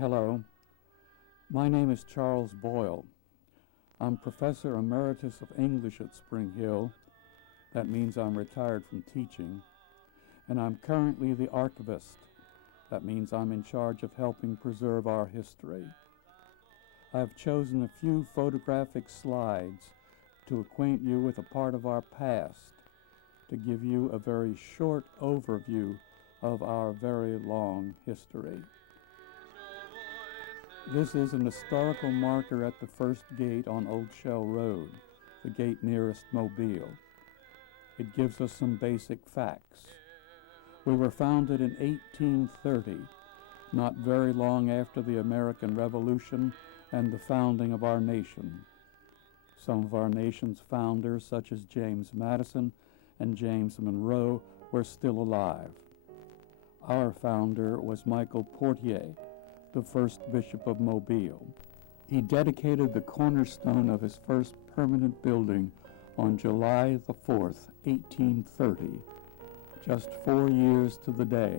Hello, my name is Charles Boyle. I'm Professor Emeritus of English at Spring Hill. That means I'm retired from teaching. And I'm currently the Archivist. That means I'm in charge of helping preserve our history. I have chosen a few photographic slides to acquaint you with a part of our past, to give you a very short overview of our very long history. This is an historical marker at the first gate on Old Shell Road, the gate nearest Mobile. It gives us some basic facts. We were founded in 1830, not very long after the American Revolution and the founding of our nation. Some of our nation's founders, such as James Madison and James Monroe, were still alive. Our founder was Michael Quartier, the first bishop of Mobile. He dedicated the cornerstone of his first permanent building on July the 4th, 1830, just 4 years to the day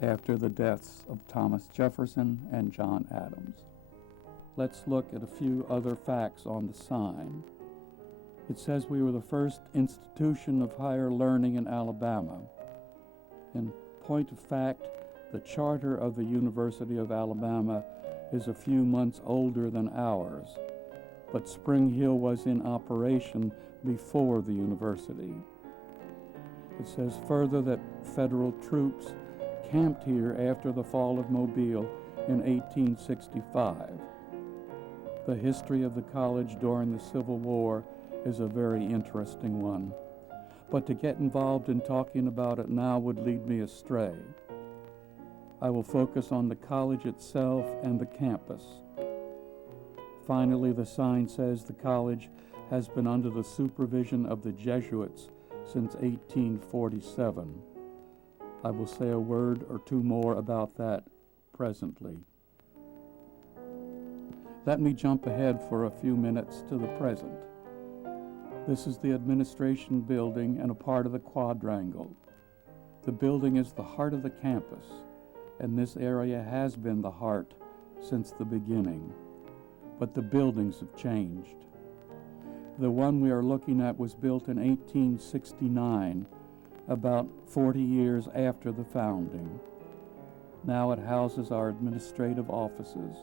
after the deaths of Thomas Jefferson and John Adams. Let's look at a few other facts on the sign. It says we were the first institution of higher learning in Alabama. In point of fact, the charter of the University of Alabama is a few months older than ours, but Spring Hill was in operation before the university. It says further that federal troops camped here after the fall of Mobile in 1865. The history of the college during the Civil War is a very interesting one, but to get involved in talking about it now would lead me astray. I will focus on the college itself and the campus. Finally, the sign says the college has been under the supervision of the Jesuits since 1847. I will say a word or two more about that presently. Let me jump ahead for a few minutes to the present. This is the administration building and a part of the quadrangle. The building is the heart of the campus, and this area has been the heart since the beginning. But the buildings have changed. The one we are looking at was built in 1869, about 40 years after the founding. Now it houses our administrative offices,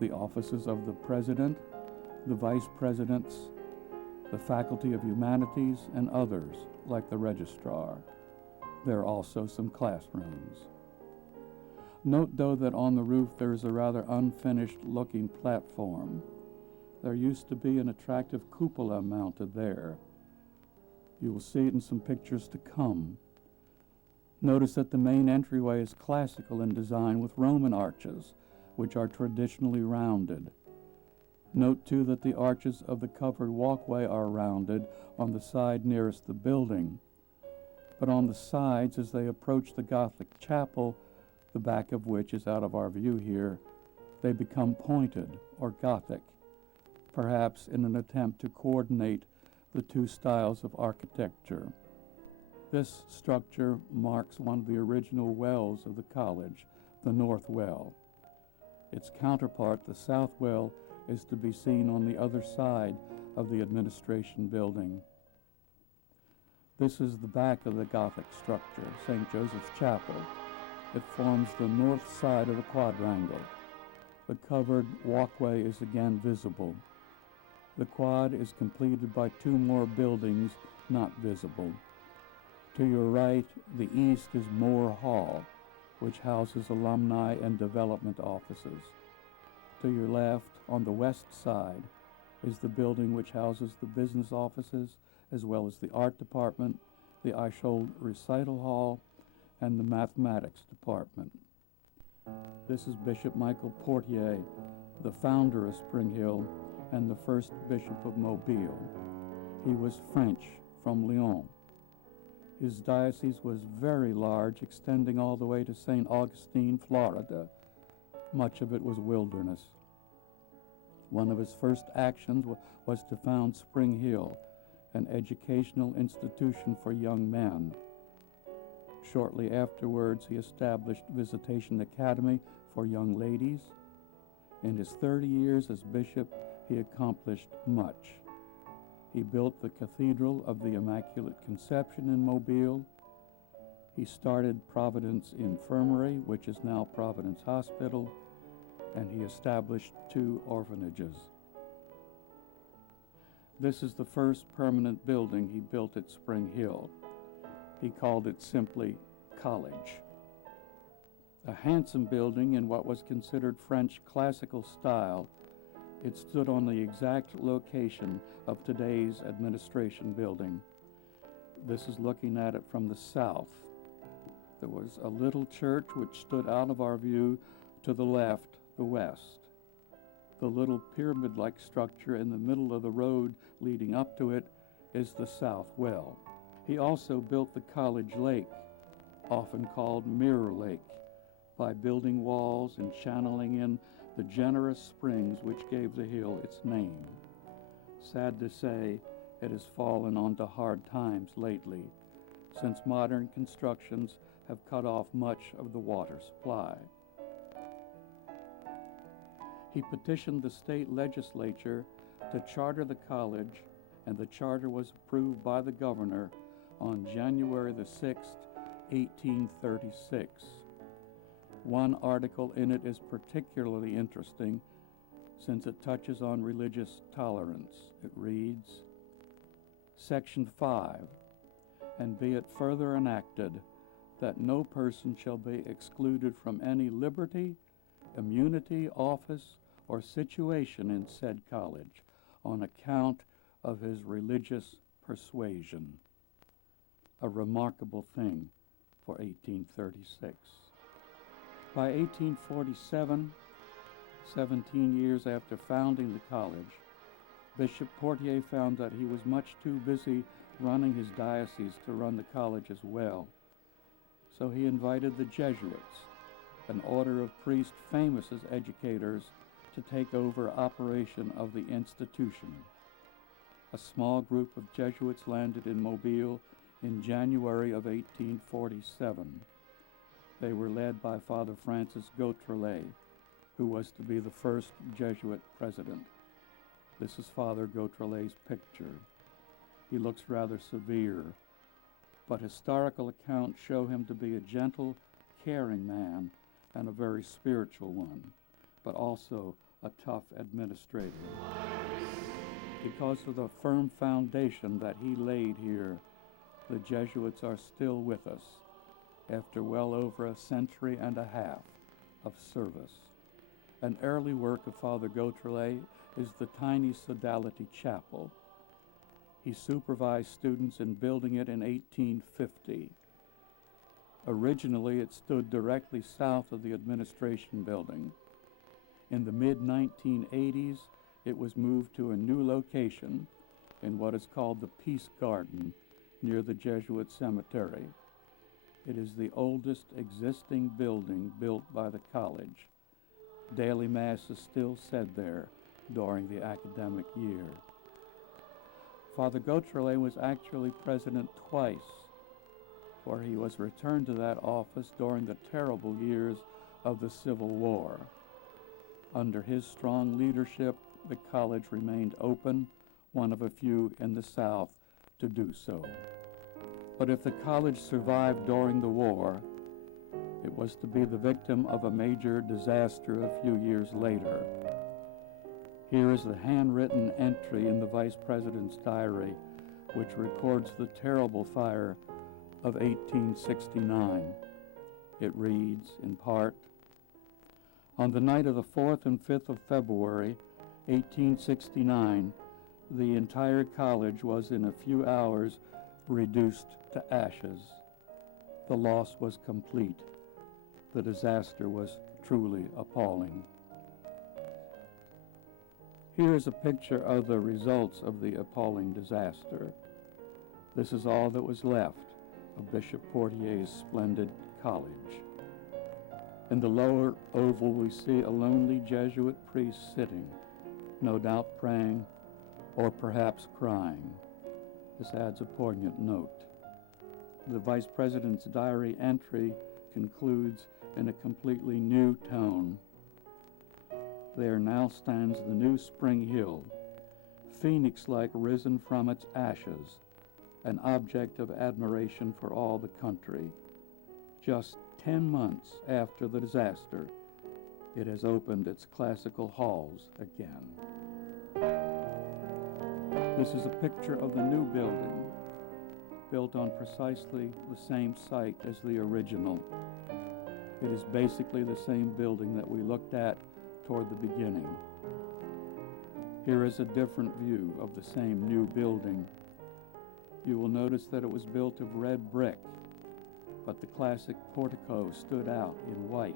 the offices of the president, the vice presidents, the faculty of humanities, and others, like the registrar. There are also some classrooms. Note, though, that on the roof there is a rather unfinished-looking platform. There used to be an attractive cupola mounted there. You will see it in some pictures to come. Notice that the main entryway is classical in design with Roman arches, which are traditionally rounded. Note, too, that the arches of the covered walkway are rounded on the side nearest the building. But on the sides, as they approach the Gothic chapel, the back of which is out of our view here, they become pointed or Gothic, perhaps in an attempt to coordinate the two styles of architecture. This structure marks one of the original wells of the college, the North Well. Its counterpart, the South Well, is to be seen on the other side of the administration building. This is the back of the Gothic structure, St. Joseph's Chapel. It forms the north side of the quadrangle. The covered walkway is again visible. The quad is completed by two more buildings not visible. To your right, the east is Moore Hall, which houses alumni and development offices. To your left, on the west side, is the building which houses the business offices, as well as the art department, the Eichhold Recital Hall, and the mathematics department. This is Bishop Michael Quartier, the founder of Spring Hill and the first bishop of Mobile. He was French, from Lyon. His diocese was very large, extending all the way to St. Augustine, Florida. Much of it was wilderness. One of his first actions was to found Spring Hill, an educational institution for young men. Shortly afterwards, he established Visitation Academy for young ladies. In his 30 years as bishop, he accomplished much. He built the Cathedral of the Immaculate Conception in Mobile. He started Providence Infirmary, which is now Providence Hospital, and he established 2 orphanages. This is the first permanent building he built at Spring Hill. He called it simply College. A handsome building in what was considered French classical style, it stood on the exact location of today's administration building. This is looking at it from the south. There was a little church which stood out of our view to the left, the west. The little pyramid-like structure in the middle of the road leading up to it is the south well. He also built the College Lake, often called Mirror Lake, by building walls and channeling in the generous springs which gave the hill its name. Sad to say, it has fallen onto hard times lately, since modern constructions have cut off much of the water supply. He petitioned the state legislature to charter the college, and the charter was approved by the governor on January the 6th, 1836. One article in it is particularly interesting since it touches on religious tolerance. It reads, Section 5, and be it further enacted that no person shall be excluded from any liberty, immunity, office, or situation in said college on account of his religious persuasion. A remarkable thing for 1836. By 1847, 17 years after founding the college, Bishop Quartier found that he was much too busy running his diocese to run the college as well. So he invited the Jesuits, an order of priests famous as educators, to take over operation of the institution. A small group of Jesuits landed in Mobile in January of 1847. They were led by Father Francis Gothic, who was to be the first Jesuit president. This is Father Gotrelai's picture. He looks rather severe, but historical accounts show him to be a gentle, caring man and a very spiritual one, but also a tough administrator. Because of the firm foundation that he laid here, the Jesuits are still with us after well over a century and a half of service. An early work of Father Gothic is the tiny Sodality Chapel. He supervised students in building it in 1850. Originally, it stood directly south of the administration building. In the mid-1980s, it was moved to a new location in what is called the Peace Garden near the Jesuit cemetery. It is the oldest existing building built by the college. Daily Mass is still said there during the academic year. Father Gothic was actually president twice, for he was returned to that office during the terrible years of the Civil War. Under his strong leadership, the college remained open, one of a few in the South to do so. But if the college survived during the war, it was to be the victim of a major disaster a few years later. Here is the handwritten entry in the Vice President's diary, which records the terrible fire of 1869. It reads, in part, on the night of the 4th and 5th of February, 1869, the entire college was in a few hours reduced to ashes. The loss was complete. The disaster was truly appalling. Here is a picture of the results of the appalling disaster. This is all that was left of Bishop Quartier's splendid college. In the lower oval, we see a lonely Jesuit priest sitting, no doubt praying or perhaps crying. This adds a poignant note. The Vice President's diary entry concludes in a completely new tone. There now stands the new Spring Hill, phoenix-like risen from its ashes, an object of admiration for all the country. Just 10 months after the disaster, it has opened its classical halls again. This is a picture of the new building, built on precisely the same site as the original. It is basically the same building that we looked at toward the beginning. Here is a different view of the same new building. You will notice that it was built of red brick, but the classic portico stood out in white.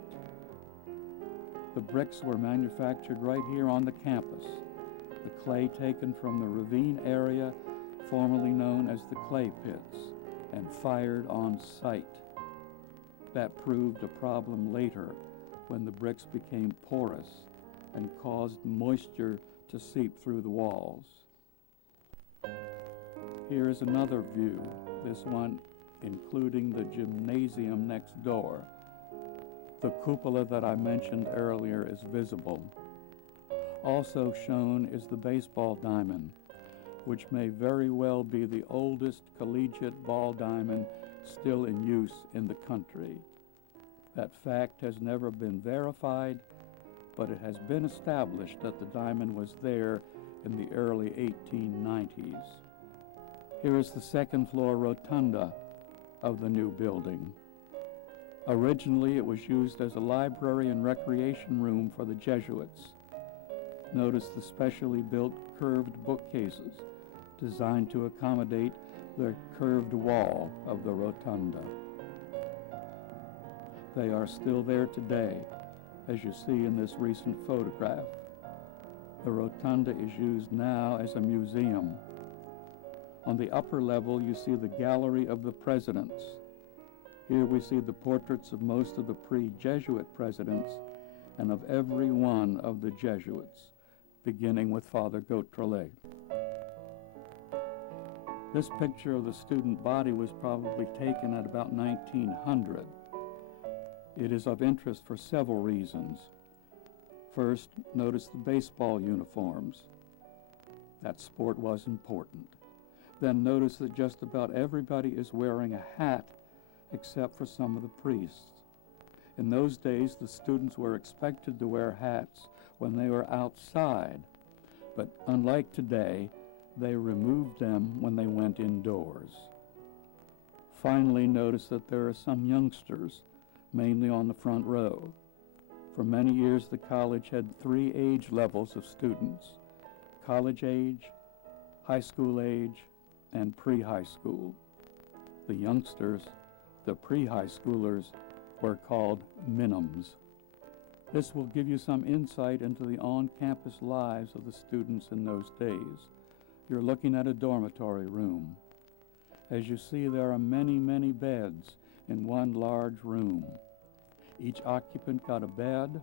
The bricks were manufactured right here on the campus, the clay taken from the ravine area formerly known as the clay pits, and fired on site. That proved a problem later when the bricks became porous and caused moisture to seep through the walls. Here is another view, this one including the gymnasium next door. The cupola that I mentioned earlier is visible. Also shown is the baseball diamond, which may very well be the oldest collegiate ball diamond still in use in the country. That fact has never been verified, but it has been established that the diamond was there in the early 1890s. Here is the second floor rotunda of the new building. Originally, it was used as a library and recreation room for the Jesuits. Notice the specially built curved bookcases designed to accommodate the curved wall of the rotunda. They are still there today, as you see in this recent photograph. The rotunda is used now as a museum. On the upper level, you see the gallery of the presidents. Here we see the portraits of most of the pre-Jesuit presidents and of every one of the Jesuits, beginning with Father Gautrelet. This picture of the student body was probably taken at about 1900. It is of interest for several reasons. First, notice the baseball uniforms. That sport was important. Then notice that just about everybody is wearing a hat except for some of the priests. In those days, the students were expected to wear hats when they were outside, but unlike today, they removed them when they went indoors. Finally, notice that there are some youngsters, mainly on the front row. For many years, the college had 3 age levels of students: college age, high school age, and pre-high school. The youngsters, the pre-high schoolers, were called minims. This will give you some insight into the on-campus lives of the students in those days. You're looking at a dormitory room. As you see, there are many, many beds in one large room. Each occupant got a bed,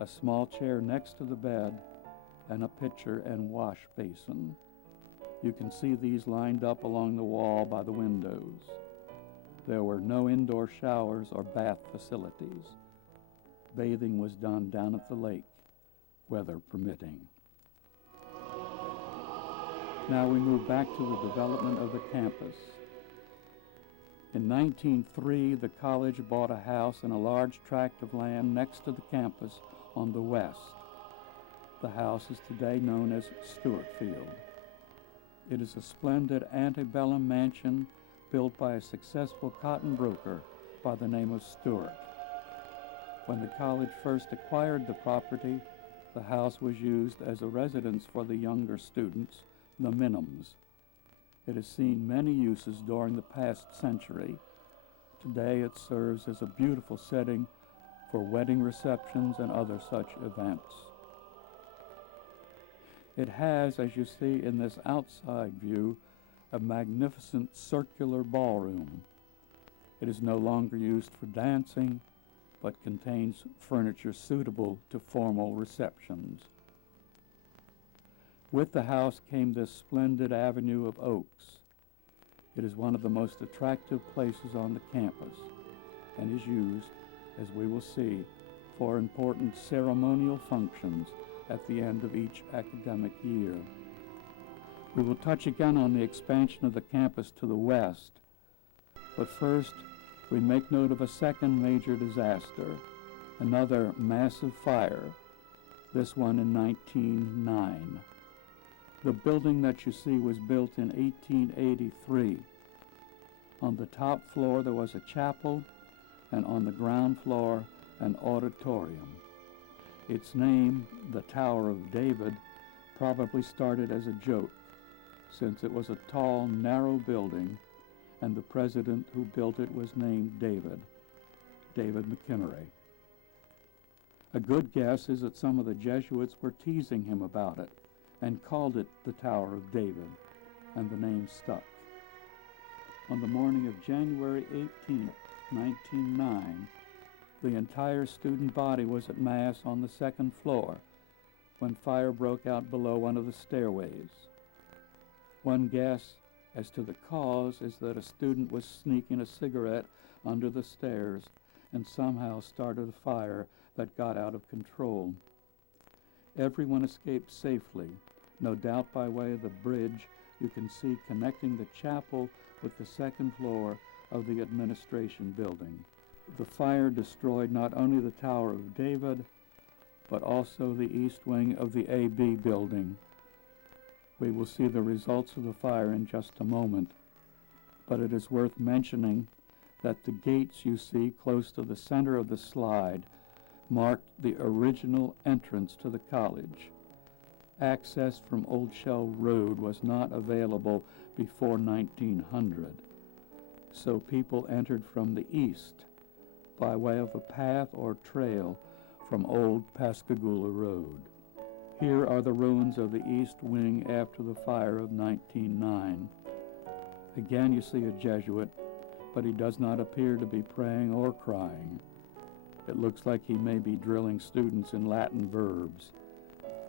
a small chair next to the bed, and a pitcher and wash basin. You can see these lined up along the wall by the windows. There were no indoor showers or bath facilities. Bathing was done down at the lake, weather permitting. Now we move back to the development of the campus. In 1903, the college bought a house in a large tract of land next to the campus on the west. The house is today known as Stewart Field. It is a splendid antebellum mansion built by a successful cotton broker by the name of Stewart. When the college first acquired the property, the house was used as a residence for the younger students, the minims. It has seen many uses during the past century. Today it serves as a beautiful setting for wedding receptions and other such events. It has, as you see in this outside view, a magnificent circular ballroom. It is no longer used for dancing, but contains furniture suitable to formal receptions. With the house came this splendid avenue of oaks. It is one of the most attractive places on the campus and is used as we will see, for important ceremonial functions at the end of each academic year. We will touch again on the expansion of the campus to the west, but first we make note of a second major disaster, another massive fire, this one in 1909. The building that you see was built in 1883. On the top floor there was a chapel, and on the ground floor an auditorium. Its name, the Tower of David, probably started as a joke, since it was a tall, narrow building, and the president who built it was named David McKinnery. A good guess is that some of the Jesuits were teasing him about it and called it the Tower of David, and the name stuck. On the morning of January 18, 1909, the entire student body was at Mass on the second floor when fire broke out below one of the stairways. One guess as to the cause is that a student was sneaking a cigarette under the stairs and somehow started a fire that got out of control. Everyone escaped safely, no doubt by way of the bridge you can see connecting the chapel with the second floor of the administration building. The fire destroyed not only the Tower of David, but also the east wing of the AB building. We will see the results of the fire in just a moment, but it is worth mentioning that the gates you see close to the center of the slide marked the original entrance to the college. Access from Old Shell Road was not available before 1900, so people entered from the east by way of a path or trail from Old Pascagoula Road. Here are the ruins of the east wing after the fire of 1909. Again you see a Jesuit, but he does not appear to be praying or crying. It looks like he may be drilling students in Latin verbs.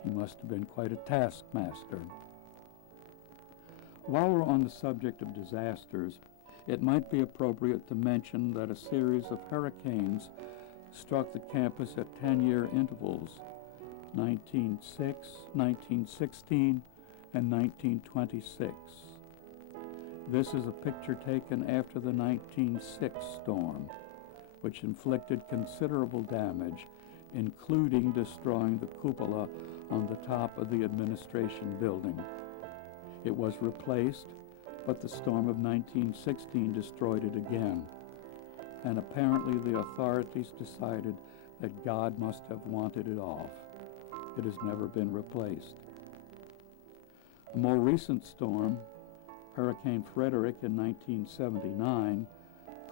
He must have been quite a taskmaster. While we're on the subject of disasters, it might be appropriate to mention that a series of hurricanes struck the campus at 10-year intervals, 1906, 1916, and 1926. This is a picture taken after the 1906 storm, which inflicted considerable damage, including destroying the cupola on the top of the administration building. It was replaced, but the storm of 1916 destroyed it again, and apparently the authorities decided that God must have wanted it off. It has never been replaced. A more recent storm, Hurricane Frederick in 1979,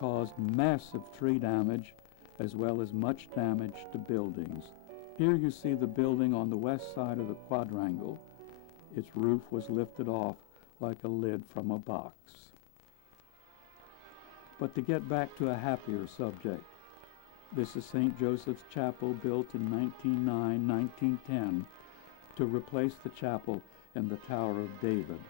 caused massive tree damage as well as much damage to buildings. Here you see the building on the west side of the quadrangle. Its roof was lifted off like a lid from a box. But to get back to a happier subject, this is St. Joseph's Chapel, built in 1909-1910 to replace the chapel and the Tower of David.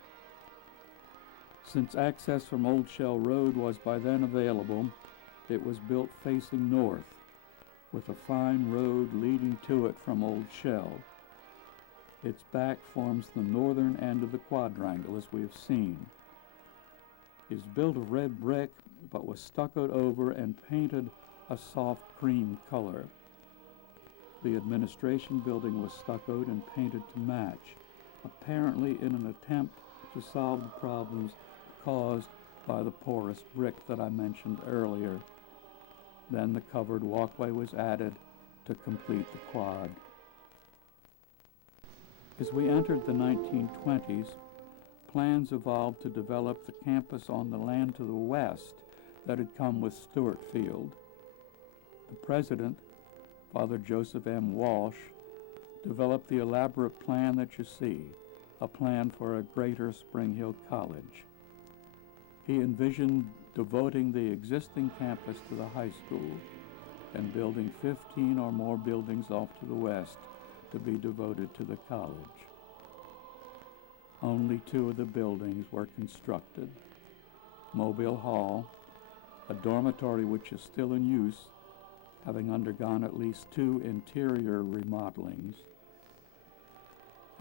Since access from Old Shell Road was by then available, it was built facing north, with a fine road leading to it from Old Shell. Its back forms the northern end of the quadrangle, as we have seen. It is built of red brick, but was stuccoed over and painted a soft cream color. The administration building was stuccoed and painted to match, apparently in an attempt to solve the problems caused by the porous brick that I mentioned earlier. Then the covered walkway was added to complete the quad. As we entered the 1920s, plans evolved to develop the campus on the land to the west that had come with Stewart Field. The president, Father Joseph M. Walsh, developed the elaborate plan that you see, a plan for a greater Spring Hill College. He envisioned devoting the existing campus to the high school and building 15 or more buildings off to the west to be devoted to the college. Only 2 of the buildings were constructed: Mobile Hall, a dormitory which is still in use, having undergone at least 2 interior remodelings,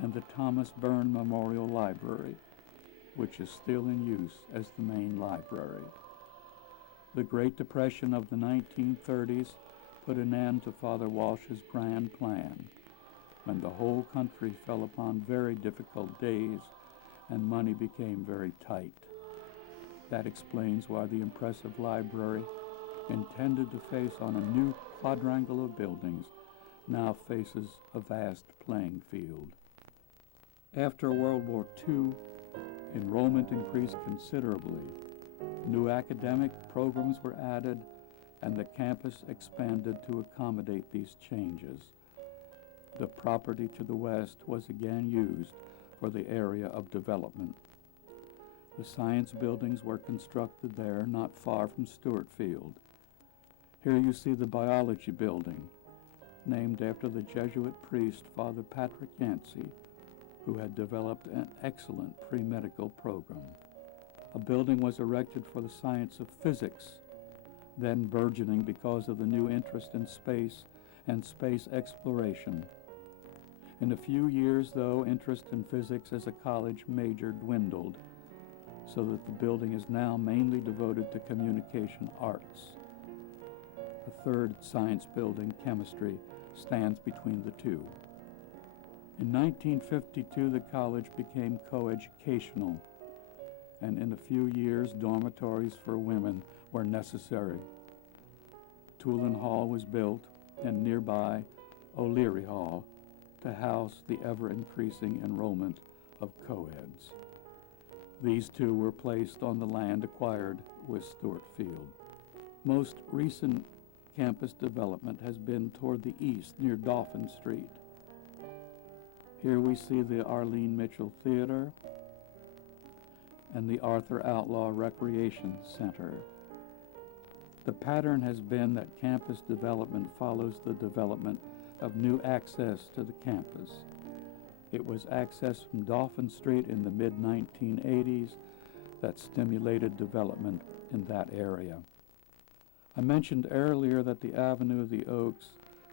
and the Thomas Byrne Memorial Library, which is still in use as the main library. The Great Depression of the 1930s put an end to Father Walsh's grand plan, when the whole country fell upon very difficult days and money became very tight. That explains why the impressive library, intended to face on a new quadrangle of buildings, now faces a vast playing field. After World War II, enrollment increased considerably. New academic programs were added, and the campus expanded to accommodate these changes. The property to the west was again used for the area of development. The science buildings were constructed there, not far from Stewart Field. Here you see the biology building, named after the Jesuit priest Father Patrick Yancey, who had developed an excellent pre-medical program. A building was erected for the science of physics, then burgeoning because of the new interest in space and space exploration. In a few years, though, interest in physics as a college major dwindled, so that the building is now mainly devoted to communication arts. A third science building, chemistry, stands between the two. In 1952, the college became coeducational, and in a few years, dormitories for women were necessary. Toulon Hall was built, and nearby, O'Leary Hall, to house the ever-increasing enrollment of co-eds. These two were placed on the land acquired with Stewart Field. Most recent campus development has been toward the east near Dauphin Street. Here we see the Arlene Mitchell Theater and the Arthur Outlaw Recreation Center. The pattern has been that campus development follows the development of new access to the campus. It was access from Dauphin Street in the mid-1980s that stimulated development in that area. I mentioned earlier that the Avenue of the Oaks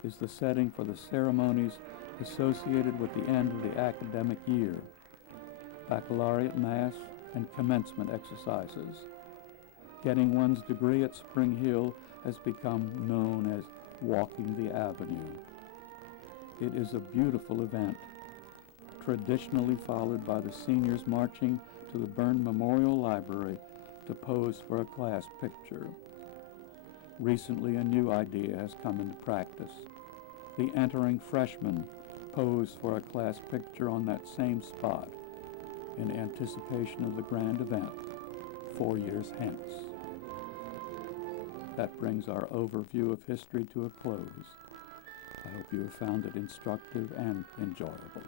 is the setting for the ceremonies associated with the end of the academic year, baccalaureate mass, and commencement exercises. Getting one's degree at Spring Hill has become known as walking the avenue. It is a beautiful event, traditionally followed by the seniors marching to the Byrne Memorial Library to pose for a class picture. Recently, a new idea has come into practice. The entering freshmen pose for a class picture on that same spot in anticipation of the grand event 4 years hence. That brings our overview of history to a close. I hope you have found it instructive and enjoyable.